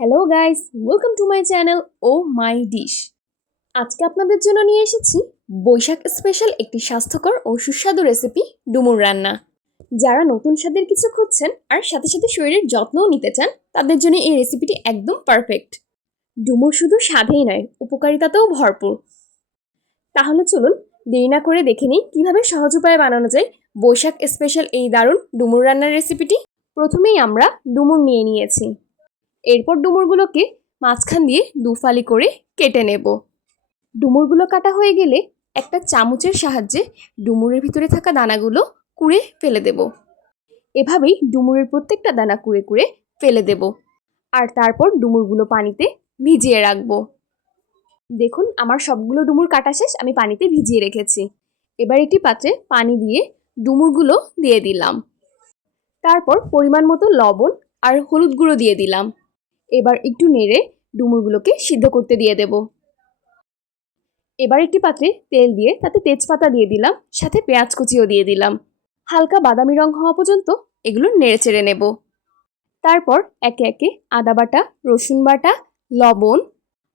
Hello guys, welcome to my channel oh my dish. আজকে আপনাদের জন্য নিয়ে এসেছি বৈশাখ স্পেশাল একটি স্বাস্থ্যকর ও সুস্বাদু রেসিপি, ডুমুর রান্না। যারা নতুন স্বাদের কিছু খুঁজছেন আর সাথে সাথে শরীরের যত্নও নিতে চান, তাদের জন্য এই রেসিপিটি একদম পারফেক্ট। ডুমুর শুধু স্বাদেই নয়, উপকারিতাতেও ভরপুর। তাহলে চলুন দেরি না করে দেখে নিই কীভাবে সহজ উপায়ে বানানো যায় বৈশাখ স্পেশাল এই দারুণ ডুমুর রান্নার রেসিপিটি। প্রথমেই আমরা ডুমুর নিয়ে নিয়েছি। এরপর ডুমুরগুলোকে মাঝখান দিয়ে দুফালি করে কেটে নেব। ডুমুরগুলো কাটা হয়ে গেলে একটা চামচের সাহায্যে ডুমুরের ভিতরে থাকা দানাগুলো কুড়ে ফেলে দেব। এভাবেই ডুমুরের প্রত্যেকটা দানা কুড়ে কুড়ে ফেলে দেব, আর তারপর ডুমুরগুলো পানিতে ভিজিয়ে রাখবো। দেখুন, আমার সবগুলো ডুমুর কাটা শেষ, আমি পানিতে ভিজিয়ে রেখেছি। এবার একটি পাত্রে পানি দিয়ে ডুমুরগুলো দিয়ে দিলাম। তারপর পরিমাণ মতো লবণ আর হলুদ গুঁড়ো দিয়ে দিলাম। এবার একটু নেড়ে ডুমুরগুলোকে সিদ্ধ করতে দিয়ে দেব। এবার একটি পাত্রে তেল দিয়ে তাতে তেজপাতা দিয়ে দিলাম, সাথে পেঁয়াজ কুচিও দিয়ে দিলাম। হালকা বাদামি রং হওয়া পর্যন্ত এগুলো নেড়ে চেড়ে নেব। তারপর একে একে আদা বাটা, রসুন বাটা, লবণ,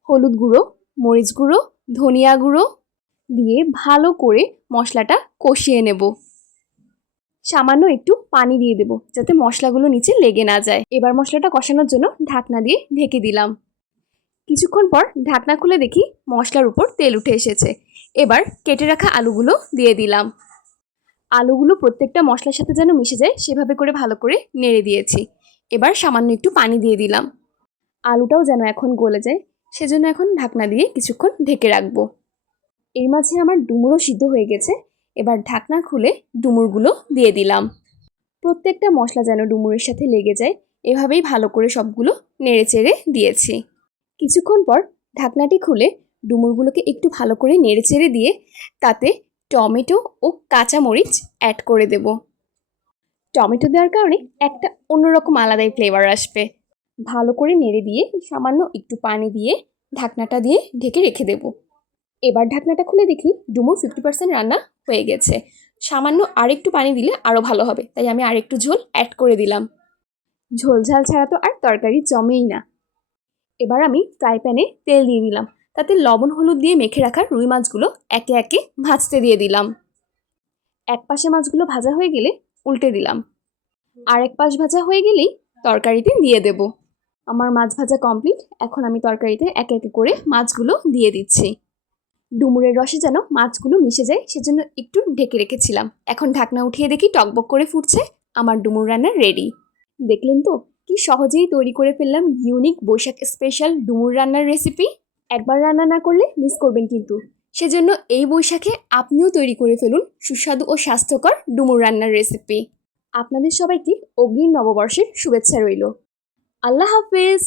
হলুদ গুঁড়ো, মরিচ গুঁড়ো, ধনিয়া গুঁড়ো দিয়ে ভালো করে মশলাটা কষিয়ে নেব। সামান্য একটু পানি দিয়ে দেব যাতে মশলাগুলো নিচে লেগে না যায়। এবার মশলাটা কষানোর জন্য ঢাকনা দিয়ে ঢেকে দিলাম। কিছুক্ষণ পর ঢাকনা খুলে দেখি মশলার উপর তেল উঠে এসেছে। এবার কেটে রাখা আলুগুলো দিয়ে দিলাম। আলুগুলো প্রত্যেকটা মশলার সাথে যেন মিশে যায় সেভাবে করে ভালো করে নেড়ে দিয়েছি। এবার সামান্য একটু পানি দিয়ে দিলাম। আলুটাও যেন এখন গলে যায়, সেজন্য এখন ঢাকনা দিয়ে কিছুক্ষণ ঢেকে রাখবো। এর মাঝে আমার ডুমুরও সিদ্ধ হয়ে গেছে। এবার ঢাকনা খুলে ডুমুরগুলো দিয়ে দিলাম। প্রত্যেকটা মশলা যেন ডুমুরের সাথে লেগে যায়, এভাবেই ভালো করে সবগুলো নেড়ে চেড়ে দিয়েছি। কিছুক্ষণ পর ঢাকনাটি খুলে ডুমুরগুলোকে একটু ভালো করে নেড়ে চেড়ে দিয়ে তাতে টমেটো ও কাঁচামরিচ অ্যাড করে দেব। টমেটো দেওয়ার কারণে একটা অন্যরকম আলাদাই ফ্লেভার আসবে। ভালো করে নেড়ে দিয়ে সামান্য একটু পানি দিয়ে ঢাকনাটা দিয়ে ঢেকে রেখে দেব। এবার ঢাকনাটা খুলে দেখি ডুমুর 50% রান্না হয়ে গেছে। সামান্য আরেকটু পানি দিলে আরও ভালো হবে, তাই আমি আরেকটু ঝোল অ্যাড করে দিলাম। ঝোল ঝাল ছাড়া তো আর তরকারি জমেই না। এবার আমি ফ্রাই প্যানে তেল দিয়ে দিলাম, তাতে লবণ হলুদ দিয়ে মেখে রাখা রুই মাছগুলো একে একে ভাজতে দিয়ে দিলাম। এক পাশে মাছগুলো ভাজা হয়ে গেলে উল্টে দিলাম। আর এক পাশ ভাজা হয়ে গেলেই তরকারিতে দিয়ে দেব। আমার মাছ ভাজা কমপ্লিট। এখন আমি তরকারিতে একে একে করে মাছগুলো দিয়ে দিচ্ছি। ডুমুরের রসে যেন মাছগুলো মিশে যায় সেজন্য একটু ঢেকে রেখেছিলাম। এখন ঢাকনা উঠিয়ে দেখি টকবক করে ফুটছে। আমার ডুমুর রান্না রেডি। দেখলেন তো কি সহজেই তৈরি করে ফেললাম ইউনিক বৈশাখ স্পেশাল ডুমুর রান্নার রেসিপি। একবার রান্না না করলে মিস করবেন কিন্তু। সেজন্য এই বৈশাখে আপনিও তৈরি করে ফেলুন সুস্বাদু ও স্বাস্থ্যকর ডুমুর রান্নার রেসিপি। আপনাদের সবাইকে অগ্রিম নববর্ষের শুভেচ্ছা রইল। আল্লাহ হাফেজ।